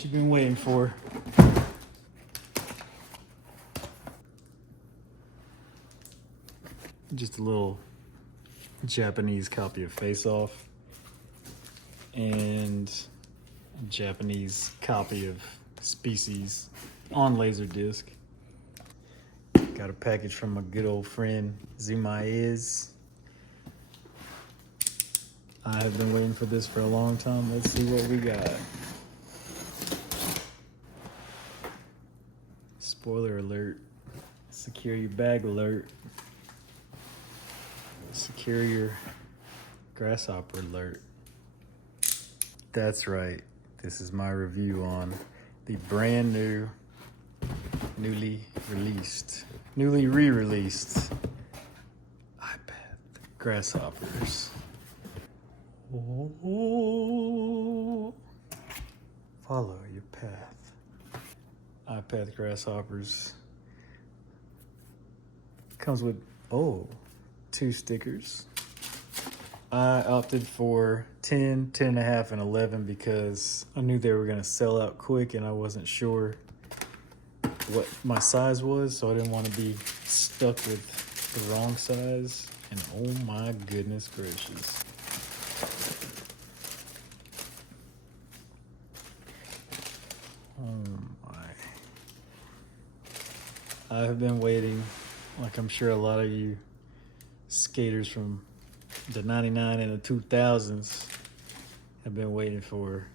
what you've been waiting for. Just a little Japanese copy of Face Off and a Japanese copy of Species on Laserdisc. Got a package from my good old friend Zumaez. I have been waiting for this for a long time. Let's see what we got. Spoiler alert. Secure your bag alert. Secure your grasshopper alert. That's right. This is my review on the brand new, newly re-released iPath Grasshoppers. Oh, follow your path. iPath Grasshoppers comes with, 2 stickers. I opted for 10, 10.5, and 11 because I knew they were gonna sell out quick and I wasn't sure what my size was, so I didn't want to be stuck with the wrong size. And oh my goodness gracious. Oh my. I have been waiting, like I'm sure a lot of you skaters from the 99 and the 2000s have been waiting for.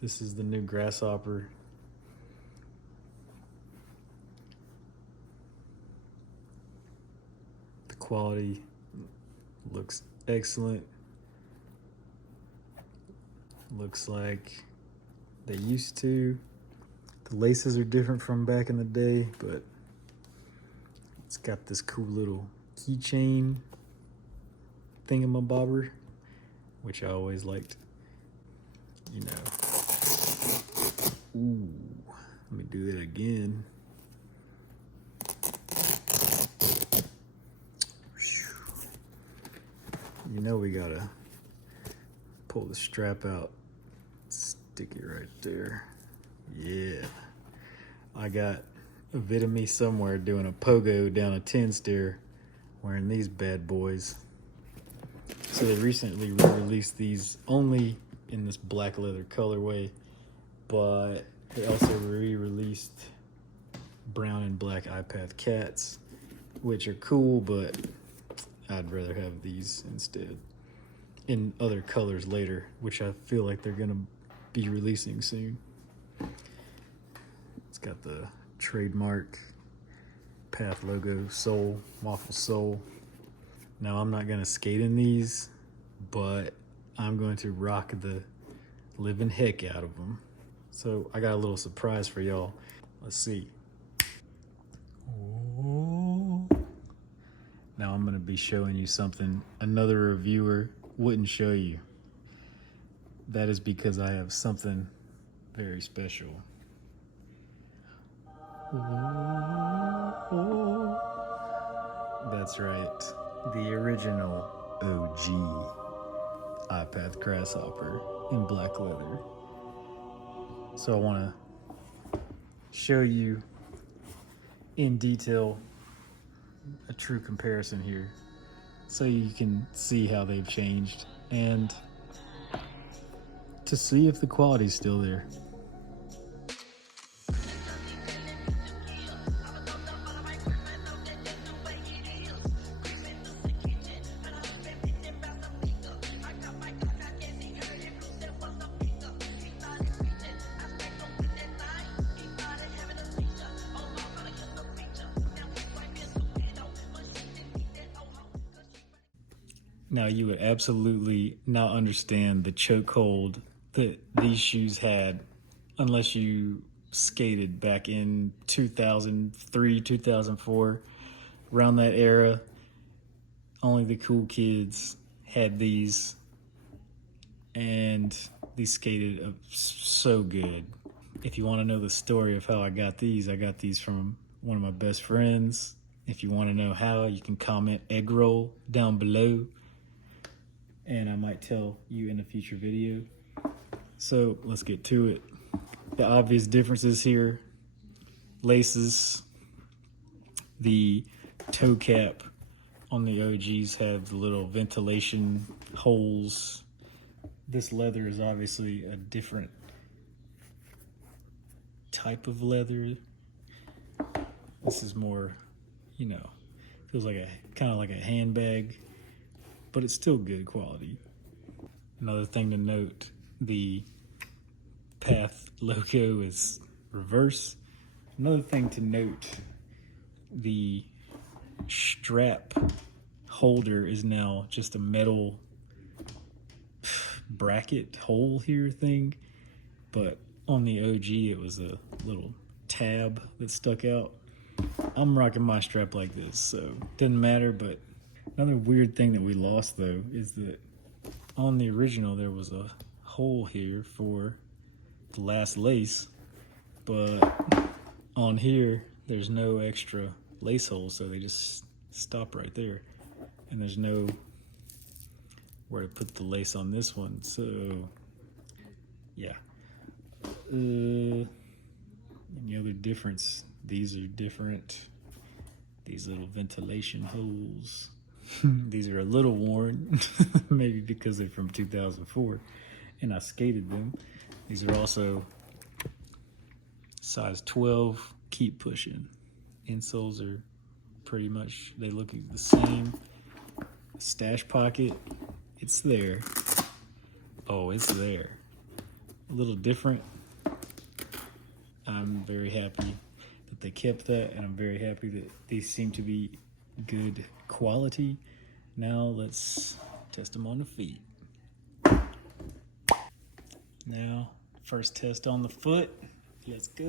This is the new Grasshopper. The quality looks excellent. Looks like they used to. The laces are different from back in the day, but it's got this cool little keychain thingamabobber, which I always liked. You know. Ooh, let me do that again. You know we gotta pull the strap out, stick it right there. Yeah. I got a vid of me somewhere doing a pogo down a 10 stair wearing these bad boys. So they recently re-released these only in this black leather colorway, but they also re-released brown and black iPath cats, which are cool, but I'd rather have these instead in other colors later, which I feel like they're gonna be releasing soon. It's got the trademark Path logo sole, waffle sole. Now I'm not gonna skate in these, but I'm going to rock the living heck out of them. So I got a little surprise for y'all. Let's see. Oh. Now I'm gonna be showing you something another reviewer wouldn't show you. That is because I have something very special. That's right, the original OG iPath Grasshopper in black leather. So I want to show you in detail a true comparison here so you can see how they've changed and to see if the quality's still there. Now, you would absolutely not understand the chokehold that these shoes had unless you skated back in 2003, 2004, around that era. Only the cool kids had these, and these skated so good. If you want to know the story of how I got these from one of my best friends. If you want to know how, you can comment egg roll down below, and I might tell you in a future video. So let's get to it. the obvious differences here. Laces. The toe cap on the OGs have the little ventilation holes. This leather is obviously a different type of leather. This is more, you know, feels like a kind of like a handbag, but it's still good quality. Another thing to note, the iPath logo is reverse. Another thing to note, the strap holder is now just a metal bracket hole here thing, but on the OG it was a little tab that stuck out. I'm rocking my strap like this, so it doesn't matter. But another weird thing that we lost though is that on the original there was a hole here for the last lace, but on here there's no extra lace hole, so they just stop right there, and there's no where to put the lace on this one. So yeah, any other difference? These are different. These little ventilation holes. These are a little worn, maybe because they're from 2004 and I skated them. These are also size 12. Keep pushing. Insoles are pretty much, they look the same. Stash pocket, it's there. Oh, it's there. A little different. I'm very happy that they kept that, and I'm very happy that these seem to be good quality. Now let's test them on the feet. Now, first test on the foot. Let's go.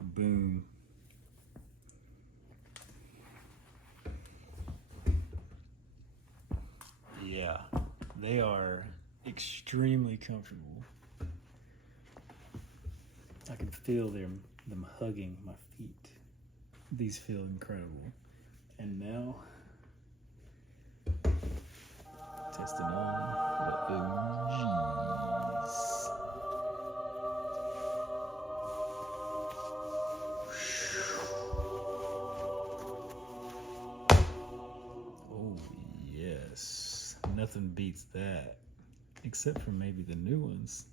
Boom. Yeah, they are extremely comfortable. I can feel them hugging my feet. These feel incredible. And now, testing on the OGs. Oh yes, nothing beats that, except for maybe the new ones.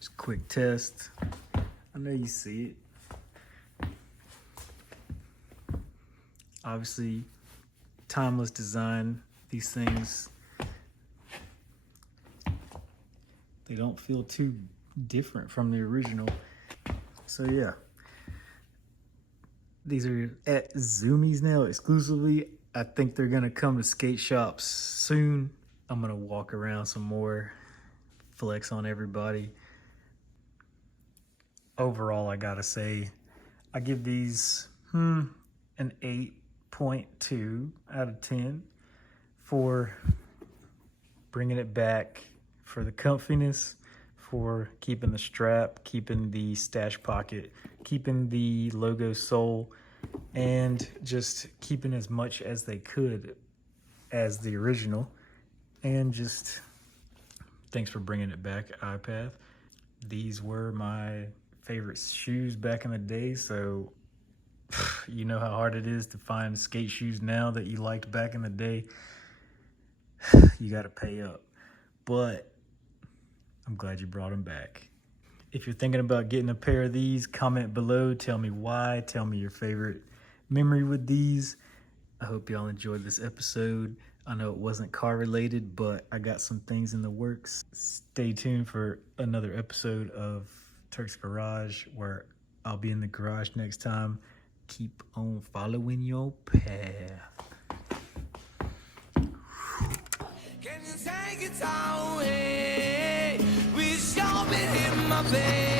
Just a quick test. I know you see it. Obviously, timeless design. These things, they don't feel too different from the original. So yeah, these are at Zoomies now exclusively. I think they're gonna come to skate shops soon. I'm gonna walk around some more, flex on everybody. Overall, I gotta say, I give these an 8.2 out of 10 for bringing it back, for the comfiness, for keeping the strap, keeping the stash pocket, keeping the logo sole, and just keeping as much as they could as the original. And just thanks for bringing it back, iPath. These were my favorite shoes back in the day, so you know how hard it is to find skate shoes now that you liked back in the day. You got to pay up, but I'm glad you brought them back. If you're thinking about getting a pair of these, comment below, tell me why, tell me your favorite memory with these. I hope y'all enjoyed this episode. I know it wasn't car related, but I got some things in the works. Stay tuned for another episode of Turks Garage, where I'll be in the garage next time. Keep on following your path. Can you take it away? We shall be in my bed.